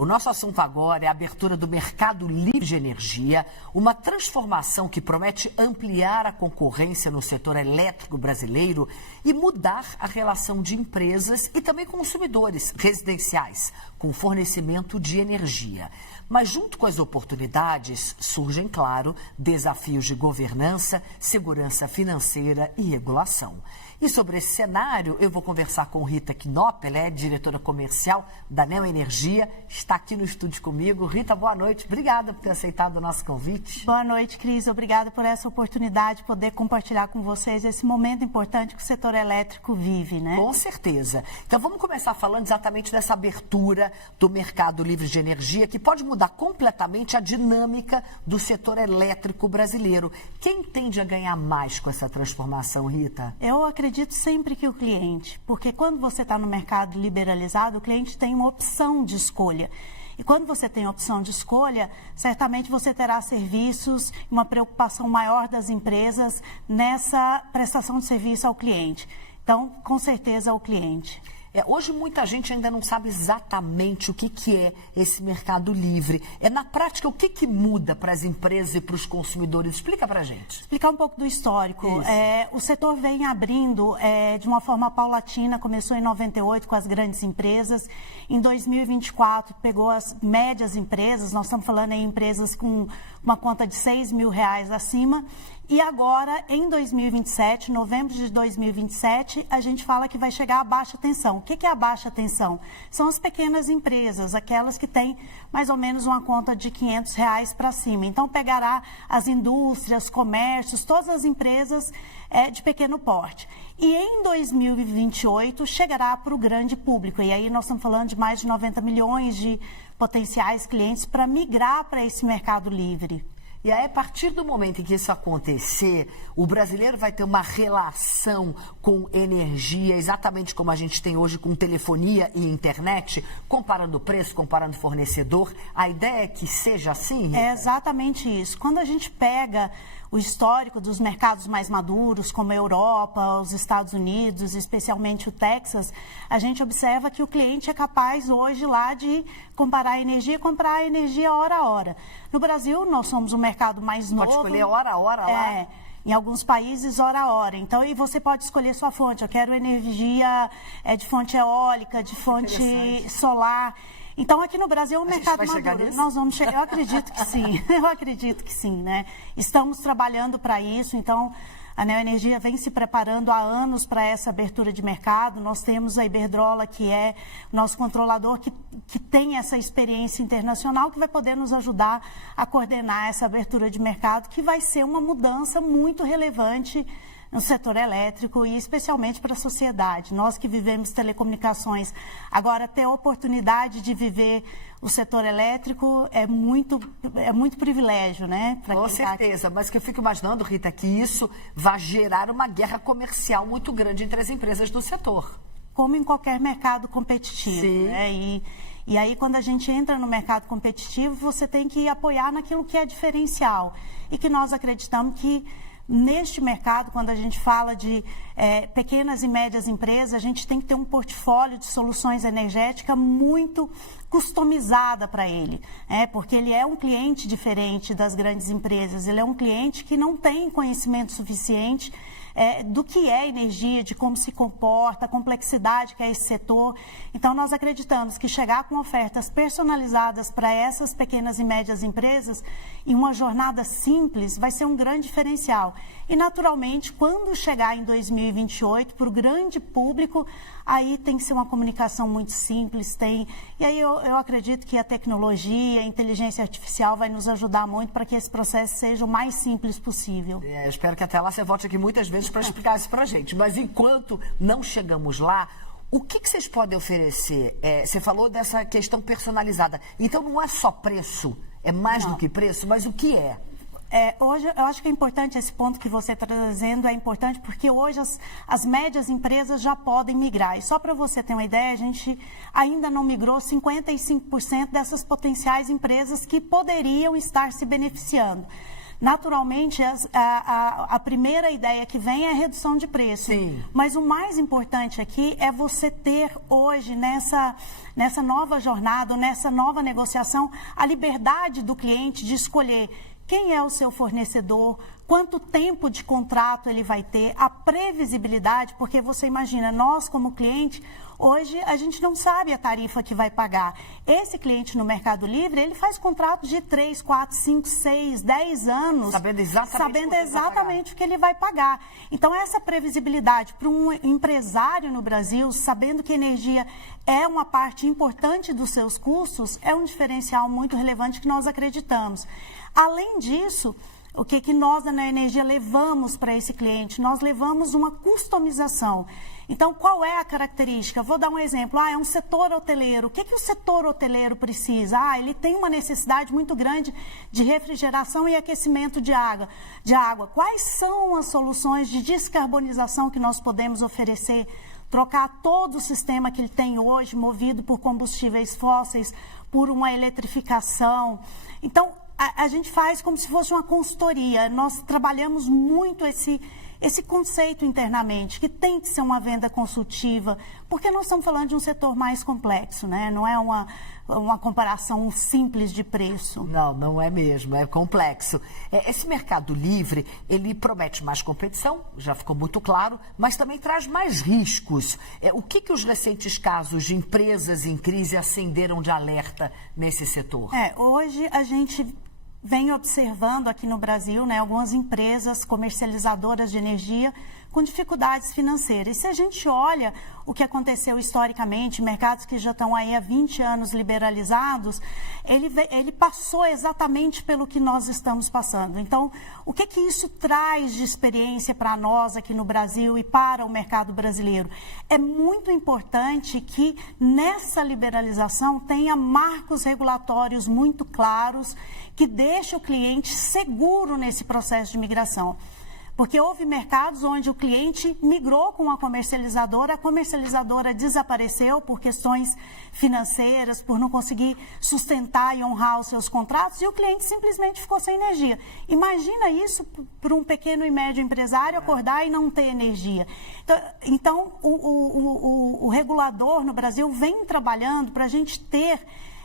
O nosso assunto agora é a abertura do mercado livre de energia, uma transformação que promete ampliar a concorrência no setor elétrico brasileiro e mudar a relação de empresas e também consumidores residenciais com o fornecimento de energia. Mas junto com as oportunidades surgem, claro, desafios de governança, segurança financeira e regulação. E sobre esse cenário, eu vou conversar com Rita Knopp, ela é diretora comercial da Neoenergia, está aqui no estúdio comigo. Rita, boa noite, obrigada por ter aceitado o nosso convite. Boa noite, Cris, obrigada por essa oportunidade de poder compartilhar com vocês esse momento importante que o setor elétrico vive, né? Com certeza. Então vamos começar falando exatamente dessa abertura do mercado livre de energia, que pode mudar completamente a dinâmica do setor elétrico brasileiro. Quem tende a ganhar mais com essa transformação, Rita? Eu acredito sempre que o cliente, porque quando você está no mercado liberalizado, o cliente tem uma opção de escolha. E quando você tem opção de escolha, certamente você terá serviços, uma preocupação maior das empresas nessa prestação de serviço ao cliente. Então, com certeza, o cliente. Hoje muita gente ainda não sabe exatamente o que é esse mercado livre. Na prática, o que muda para as empresas e para os consumidores? Explica para a gente. Explicar um pouco do histórico. O setor vem abrindo de uma forma paulatina, começou em 98 com as grandes empresas. Em 2024 pegou as médias empresas, nós estamos falando em empresas com uma conta de R$6 mil acima. E agora, em 2027, novembro de 2027, a gente fala que vai chegar a baixa tensão. O que é a baixa tensão? São as pequenas empresas, aquelas que têm mais ou menos uma conta de R$500 para cima. Então, pegará as indústrias, comércios, todas as empresas de pequeno porte. E em 2028, chegará para o grande público. E aí nós estamos falando de mais de 90 milhões de potenciais clientes para migrar para esse mercado livre. E aí, a partir do momento em que isso acontecer, o brasileiro vai ter uma relação com energia, exatamente como a gente tem hoje com telefonia e internet, comparando preço, comparando fornecedor. A ideia é que seja assim, Rita? É exatamente isso. Quando a gente pega o histórico dos mercados mais maduros, como a Europa, os Estados Unidos, especialmente o Texas, a gente observa que o cliente é capaz hoje lá de comparar a energia e comprar a energia hora a hora. No Brasil, nós somos um mercado mais novo. Pode escolher hora a hora lá? Em alguns países, hora a hora. Então, e você pode escolher sua fonte. Eu quero energia de fonte eólica, de fonte solar. Então, aqui no Brasil, o mercado maduro, nós vamos chegar, eu acredito que sim, eu acredito que sim, né? Estamos trabalhando para isso, então a Neoenergia vem se preparando há anos para essa abertura de mercado. Nós temos a Iberdrola, que é nosso controlador, que tem essa experiência internacional, que vai poder nos ajudar a coordenar essa abertura de mercado, que vai ser uma mudança muito relevante no setor elétrico e especialmente para a sociedade. Nós que vivemos telecomunicações, agora ter a oportunidade de viver o setor elétrico é muito privilégio, né? Com certeza, mas que eu fico imaginando, Rita, que isso vai gerar uma guerra comercial muito grande entre as empresas do setor. Como em qualquer mercado competitivo, sim, né? E aí, quando a gente entra no mercado competitivo, você tem que apoiar naquilo que é diferencial e que nós acreditamos que neste mercado, quando a gente fala de pequenas e médias empresas, a gente tem que ter um portfólio de soluções energéticas muito customizada para ele, porque ele é um cliente diferente das grandes empresas, ele é um cliente que não tem conhecimento suficiente do que é energia, de como se comporta, a complexidade que é esse setor. Então, nós acreditamos que chegar com ofertas personalizadas para essas pequenas e médias empresas em uma jornada simples vai ser um grande diferencial. E, naturalmente, quando chegar em 2028 para o grande público, aí tem que ser uma comunicação muito simples. E aí eu acredito que a tecnologia, a inteligência artificial vai nos ajudar muito para que esse processo seja o mais simples possível. Eu espero que até lá você volte aqui muitas vezes para explicar isso para a gente. Mas enquanto não chegamos lá, o que vocês podem oferecer? Você falou dessa questão personalizada. Então não é só preço, é mais do que preço, mas o que é? Hoje, eu acho que é importante esse ponto que você está trazendo, é importante porque hoje as médias empresas já podem migrar. E só para você ter uma ideia, a gente ainda não migrou 55% dessas potenciais empresas que poderiam estar se beneficiando. naturalmente a primeira ideia que vem é a redução de preço. Sim. Mas o mais importante aqui é você ter hoje, nessa nova jornada, nessa nova negociação, a liberdade do cliente de escolher quem é o seu fornecedor, quanto tempo de contrato ele vai ter, a previsibilidade, porque você imagina, nós como cliente, hoje a gente não sabe a tarifa que vai pagar. Esse cliente no Mercado Livre, ele faz contratos de 3, 4, 5, 6, 10 anos. Sabendo exatamente o que ele vai pagar. Então, essa previsibilidade para um empresário no Brasil, sabendo que a energia é uma parte importante dos seus custos, é um diferencial muito relevante que nós acreditamos. Além disso, o que nós na Energia levamos para esse cliente? Nós levamos uma customização. Então, qual é a característica? Vou dar um exemplo. É um setor hoteleiro. O que o setor hoteleiro precisa? Ele tem uma necessidade muito grande de refrigeração e aquecimento de água. Quais são as soluções de descarbonização que nós podemos oferecer? Trocar todo o sistema que ele tem hoje, movido por combustíveis fósseis, por uma eletrificação. Então, a gente faz como se fosse uma consultoria. Nós trabalhamos muito esse conceito internamente, que tem que ser uma venda consultiva, porque nós estamos falando de um setor mais complexo, né? Não é uma comparação simples de preço. Não é mesmo, é complexo. Esse Mercado Livre, ele promete mais competição, já ficou muito claro, mas também traz mais riscos. O que os recentes casos de empresas em crise acenderam de alerta nesse setor? Hoje a gente vem observando aqui no Brasil, algumas empresas comercializadoras de energia com dificuldades financeiras. E se a gente olha o que aconteceu historicamente, mercados que já estão aí há 20 anos liberalizados, ele passou exatamente pelo que nós estamos passando. Então, o que isso traz de experiência para nós aqui no Brasil e para o mercado brasileiro? É muito importante que nessa liberalização tenha marcos regulatórios muito claros que deixem o cliente seguro nesse processo de migração. Porque houve mercados onde o cliente migrou com a comercializadora desapareceu por questões financeiras, por não conseguir sustentar e honrar os seus contratos, e o cliente simplesmente ficou sem energia. Imagina isso para um pequeno e médio empresário acordar e não ter energia. Então o regulador no Brasil vem trabalhando para a gente ter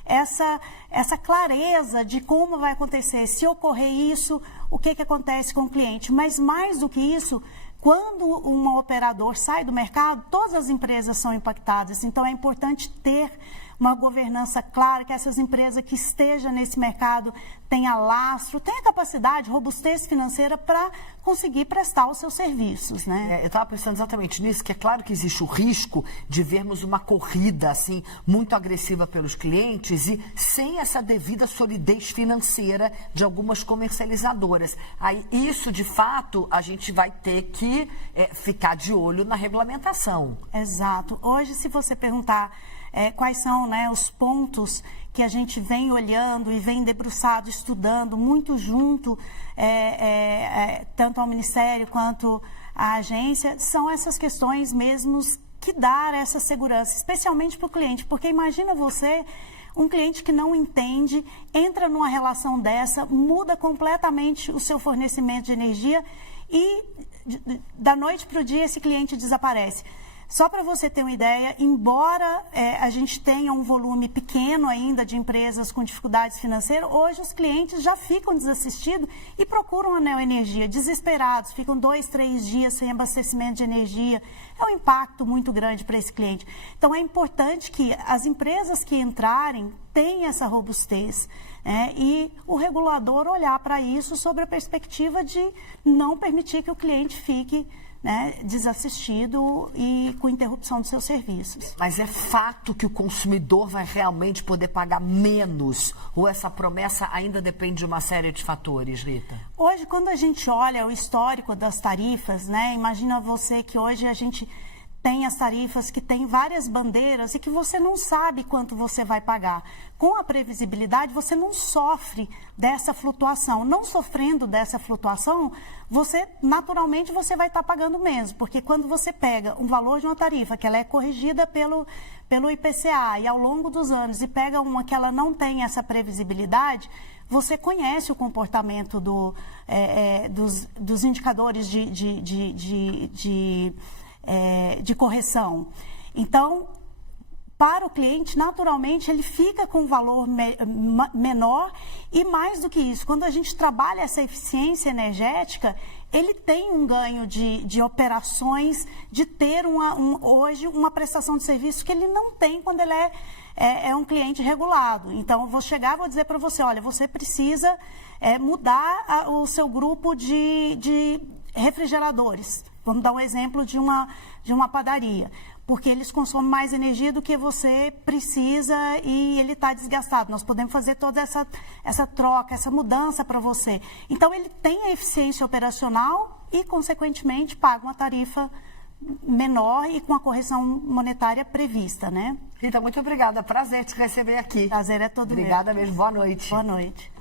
essa clareza de como vai acontecer, se ocorrer isso, o que acontece com o cliente. Mas mais do que isso, quando um operador sai do mercado, todas as empresas são impactadas. Então é importante ter uma governança clara, que essas empresas que estejam nesse mercado tenham lastro, tenham capacidade, robustez financeira para conseguir prestar os seus serviços, né? Eu estava pensando exatamente nisso, que é claro que existe o risco de vermos uma corrida assim muito agressiva pelos clientes e sem essa devida solidez financeira de algumas comercializadoras. Aí isso, de fato, a gente vai ter que ficar de olho na regulamentação. Exato. Hoje, se você perguntar quais são os pontos que a gente vem olhando e vem debruçado, estudando, muito junto, tanto ao Ministério quanto à agência, são essas questões mesmos que dar essa segurança, especialmente para o cliente. Porque imagina você, um cliente que não entende, entra numa relação dessa, muda completamente o seu fornecimento de energia e da noite para o dia esse cliente desaparece. Só para você ter uma ideia, embora a gente tenha um volume pequeno ainda de empresas com dificuldades financeiras, hoje os clientes já ficam desassistidos e procuram a Neoenergia, desesperados, ficam 2, 3 dias sem abastecimento de energia. É um impacto muito grande para esse cliente. Então é importante que as empresas que entrarem tenham essa robustez. E o regulador olhar para isso sobre a perspectiva de não permitir que o cliente fique desassistido e com interrupção dos seus serviços. Mas é fato que o consumidor vai realmente poder pagar menos? Ou essa promessa ainda depende de uma série de fatores, Rita? Hoje, quando a gente olha o histórico das tarifas, imagina você que hoje a gente tem as tarifas que tem várias bandeiras e que você não sabe quanto você vai pagar. Com a previsibilidade, você não sofre dessa flutuação. Não sofrendo dessa flutuação, naturalmente você vai estar pagando menos, porque quando você pega um valor de uma tarifa que ela é corrigida pelo IPCA e ao longo dos anos e pega uma que ela não tem essa previsibilidade, você conhece o comportamento dos indicadores de correção. Então, para o cliente, naturalmente, ele fica com um valor menor e mais do que isso, quando a gente trabalha essa eficiência energética, ele tem um ganho de operações, de ter hoje uma prestação de serviço que ele não tem quando ele é um cliente regulado. Então, vou dizer para você, olha, você precisa mudar o seu grupo de refrigeradores. Vamos dar um exemplo de uma padaria, porque eles consomem mais energia do que você precisa e ele está desgastado. Nós podemos fazer toda essa troca, essa mudança para você. Então, ele tem a eficiência operacional e, consequentemente, paga uma tarifa menor e com a correção monetária prevista, né? Rita, muito obrigada. Prazer te receber aqui. Prazer é todo meu. Obrigada mesmo. Boa noite. Boa noite.